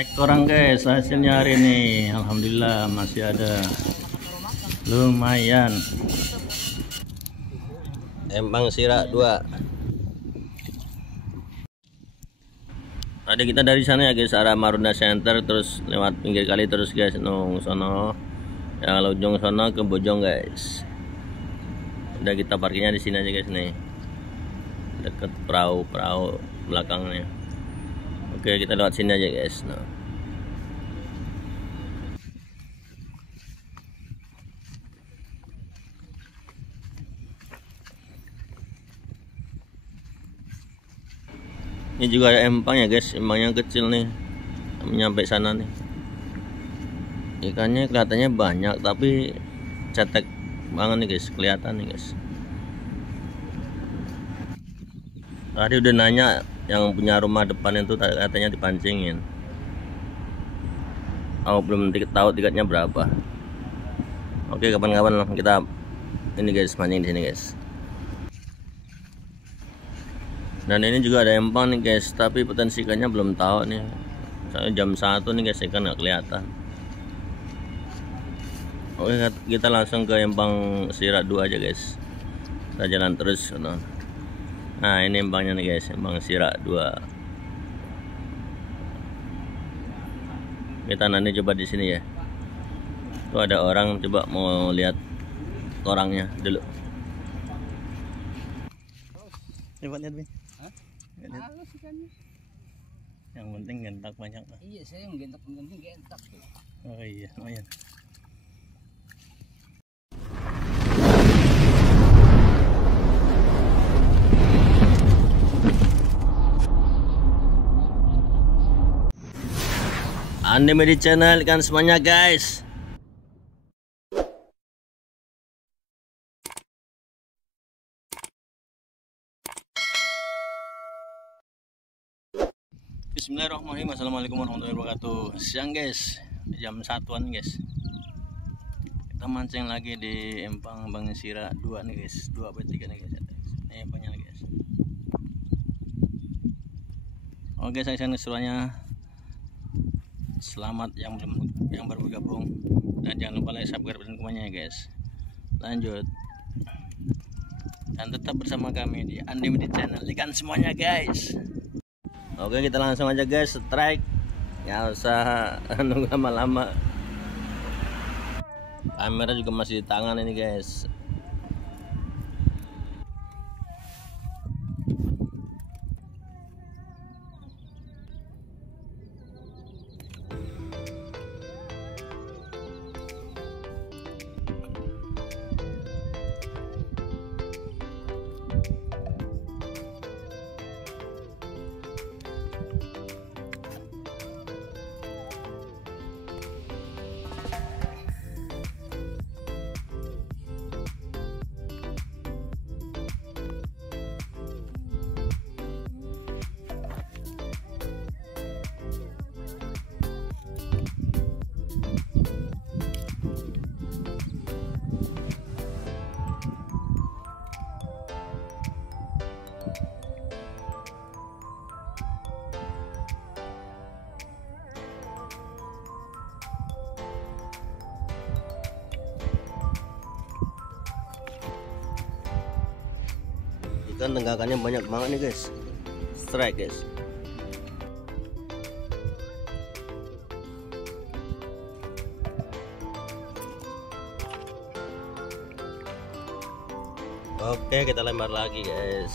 Orang guys, hasilnya hari ini alhamdulillah masih ada, lumayan. Empang Sira 2. Tadi kita dari sana ya guys, arah Marunda Center, terus lewat pinggir kali terus guys, nung sono yang ujung sono ke Bojong guys. Udah kita parkirnya di sini aja guys nih, deket perahu belakangnya. Oke, kita lewat sini aja guys. Nah, ini juga ada empang ya guys, empangnya kecil nih, nyampe sana nih. Ikannya kelihatannya banyak tapi cetek banget nih guys, kelihatan nih guys. Tadi udah nanya yang punya rumah depan itu, katanya dipancingin. Aku belum tahu tiketnya berapa. Oke, kapan-kapan kita ini guys mancing di sini guys. Dan ini juga ada empang nih guys, tapi potensi ikannya belum tahu nih. Soalnya jam 1 nih guys, ikan nggak kelihatan. Oke, kita langsung ke empang Sira 2 aja guys. Kita jalan terus. Nah, ini empangnya nih guys, empang Sira 2. Kita nanti coba di sini ya. Tuh ada orang, coba mau lihat orangnya dulu. Coba lihat, Bin. Hah? Halus ikannya. Yang penting gentak banyak lah. Iya, saya yang gentak, penting gentak tuh. Oh iya, lumayan. Anda di channel ikan semuanya guys. Bismillahirrahmanirrahim. Assalamualaikum warahmatullahi wabarakatuh. Siang guys, jam 1-an guys. Kita mancing lagi di empang Bang Sira 2 nih guys, 2 atau 3 nih guys. Ini empangnya nih guys. Oke, saya keseruannya. Selamat yang baru bergabung, dan jangan lupa like, subscribe, dan komennya ya guys. Lanjut, dan tetap bersama kami di Andi di channel ikan semuanya guys. Oke, kita langsung aja guys, strike, nggak usah nunggu lama-lama. Kamera juga masih di tangan ini guys. Ikan tenggakannya banyak banget nih guys. Strike guys. Oke, kita lempar lagi guys.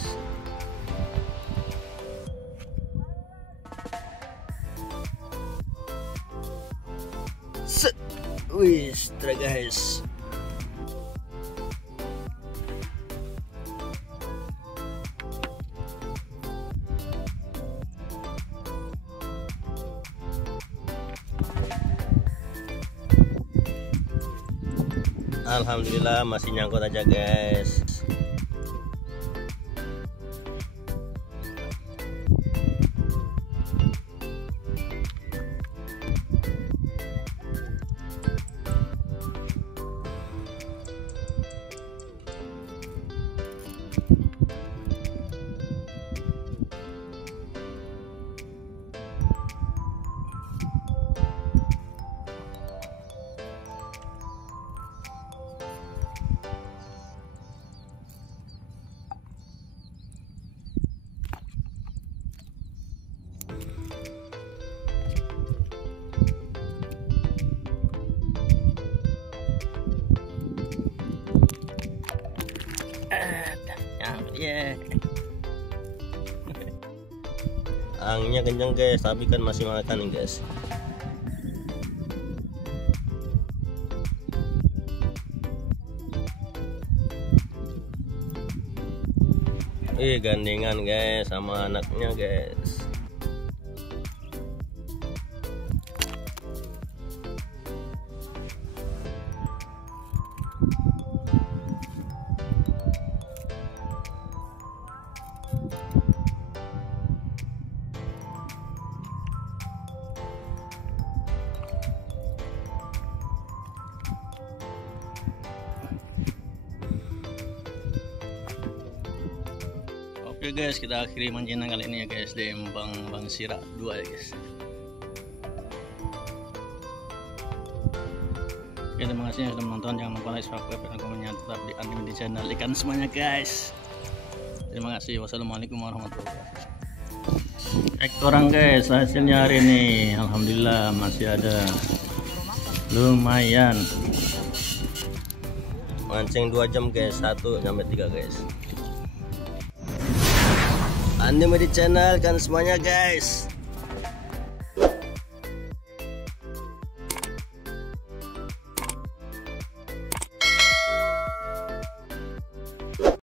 Set. Wih, strike guys. Alhamdulillah masih nyangkut aja guys. Yeah. Anginnya kencang guys, tapi kan masih makan nih guys. Gandengan guys sama anaknya guys. Oke guys, kita akhiri mancing kali ini ya guys di Bang Sira 2 ya guys. Oke, terima kasih yang sudah menonton. Jangan lupa like, subscribe, dan komennya tetap di Anime di channel ikan semuanya guys. Terima kasih. Wassalamualaikum warahmatullahi wabarakatuh. Ektoran guys, hasilnya hari ini alhamdulillah masih ada, lumayan. Mancing 2 jam guys, 1 sampai 3 guys. Anime di channel kan semuanya guys.